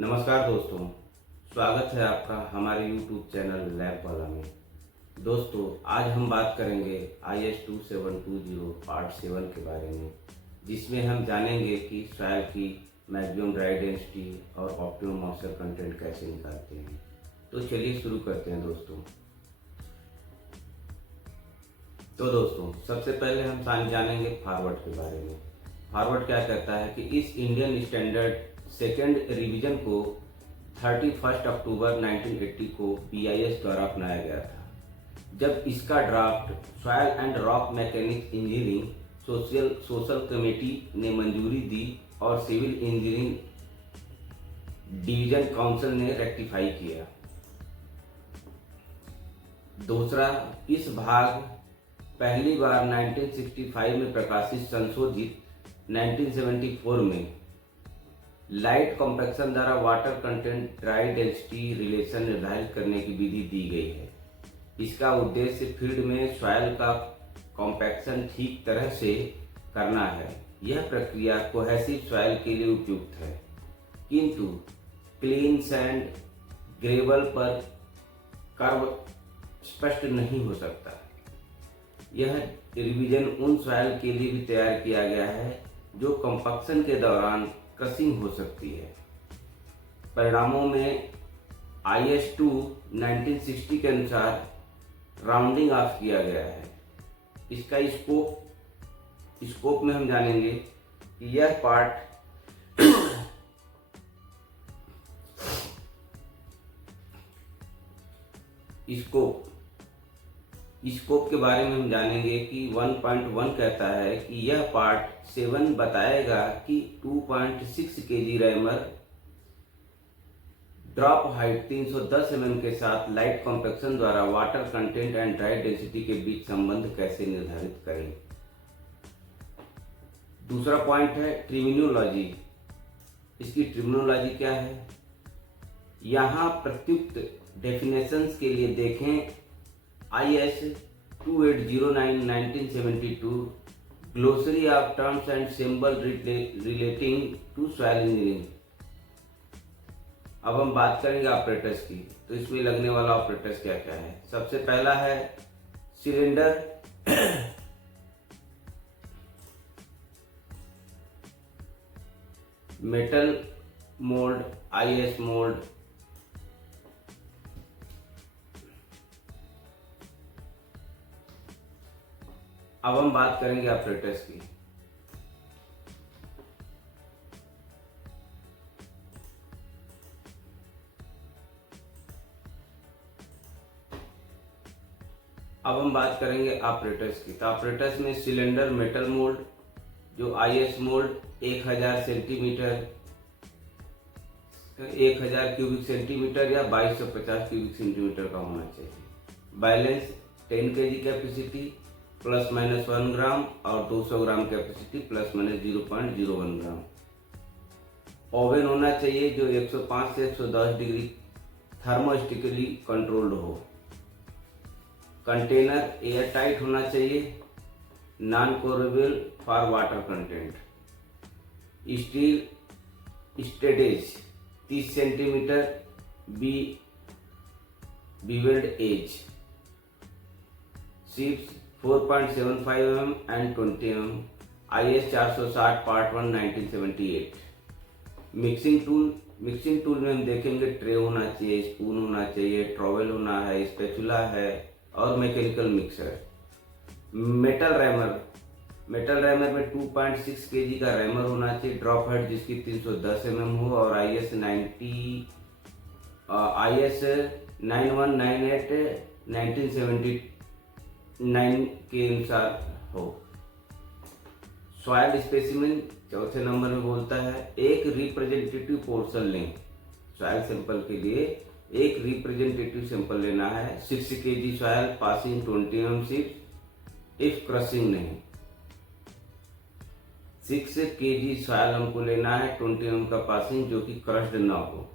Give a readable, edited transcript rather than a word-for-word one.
नमस्कार दोस्तों, स्वागत है आपका हमारे YouTube चैनल लैब वाला में। दोस्तों, आज हम बात करेंगे IS2720 पार्ट 7 के बारे में, जिसमें हम जानेंगे कि सॉइल की मैक्सिमम ड्राई डेंसिटी और ऑप्टिमम मॉइस्चर कंटेंट कैसे निकालते हैं। तो चलिए शुरू करते हैं दोस्तों। तो दोस्तों, सबसे पहले हम जानेंगे फॉरवर्ड के बारे में। फॉरवर्ड क्या कहता है कि इस इंडियन स्टैंडर्ड सेकेंड रिवीजन को 31 अक्टूबर 1980 को BIS द्वारा अपनाया गया था, जब इसका draft soil and rock mechanics engineering social committee ने मंजूरी दी और सिविल इंजीनियरिंग डिवीजन काउंसिल ने रेक्टिफाई किया। दूसरा, इस भाग पहली बार 1965 में प्रकाशित संशोधित 1974 में लाइट कॉम्पैक्शन द्वारा water content dry density relation निर्धारित करने की विधि दी गई है। इसका उद्देश्य फील्ड में सॉइल का कॉम्पैक्शन ठीक तरह से करना है। यह प्रक्रिया कोहेसिव सॉइल के लिए उपयुक्त है, किंतु क्लीन सैंड ग्रेवल पर कर्व स्पष्ट नहीं हो सकता। यह रिवीजन उन सॉइल के लिए भी तैयार किया गया है जो कॉम्पैक्शन के दौरान क्रशिंग हो सकती है। परिणामों में IS2 1960 के अनुसार राउंडिंग ऑफ किया गया है। इसका स्कोप में हम जानेंगे कि यह पार्ट स्कोप के बारे में हम जानेंगे कि 1.1 कहता है कि यह पार्ट 7 बताएगा कि 2.6 kg rammer drop height 310 mm के साथ लाइट कॉम्पैक्शन द्वारा water content and dry density के बीच संबंध कैसे निर्धारित करें। दूसरा पॉइंट है टर्मिनोलॉजी। इसकी टर्मिनोलॉजी क्या है? यहाँ प्रत्युक्त डेफिनेशंस के लिए देखें IS 2809 1972 glossary of terms and symbol relating to soil engineering. अब हम बात करेंगे ऑपरेटर्स की। तो इसमें लगने वाला ऑपरेटर्स क्या क्या है? सबसे पहला है cylinder, metal mould, IS mould, अब हम बात करेंगे ऑपरेटर्स की। अब हम बात करेंगे ऑपरेटर्स की। तो ऑपरेटर्स में सिलेंडर मेटल मोल्ड, जो IS mould 1000 centimetre 1000 cubic centimetre या 2250 क्यूबिक सेंटीमीटर का होना चाहिए। बैलेंस 10 kg कैपेसिटी ±1 ग्राम और 200 ग्राम कैपेसिटी ±0.01 ग्राम। ओवन होना चाहिए जो 105 से 110 डिग्री थर्मोस्टिकली कंट्रोल्ड हो। कंटेनर एयर टाइट होना चाहिए, non corrodible for water content. Steel स्टेडेज 30 centimetre bevelled edge. Ships 4.75 mm and 20 mm IS 460 part 1 1978। Mixing tool में हम देखेंगे ट्रे होना चाहिए, स्पून होना चाहिए, ट्रॉवेल होना है, स्पैचुला है और मैकेनिकल मिक्सर। मेटल रैमर में 2.6 kg का रैमर होना चाहिए। ड्रॉप हाइट जिसकी 310 mm हो और IS 9198 1979 के अनुसार हो। सॉइल स्पेसिमेन चौथे नंबर में बोलता है एक रिप्रेजेंटेटिव पोर्शन लें। सॉइल सैंपल के लिए एक रिप्रेजेंटेटिव सैंपल लेना है। 6 kg soil passing 20 mm ships if crushing नहीं। 6 kg सॉइल हमको लेना है 20 mm का पासिंग जो कि क्रश्ड ना हो।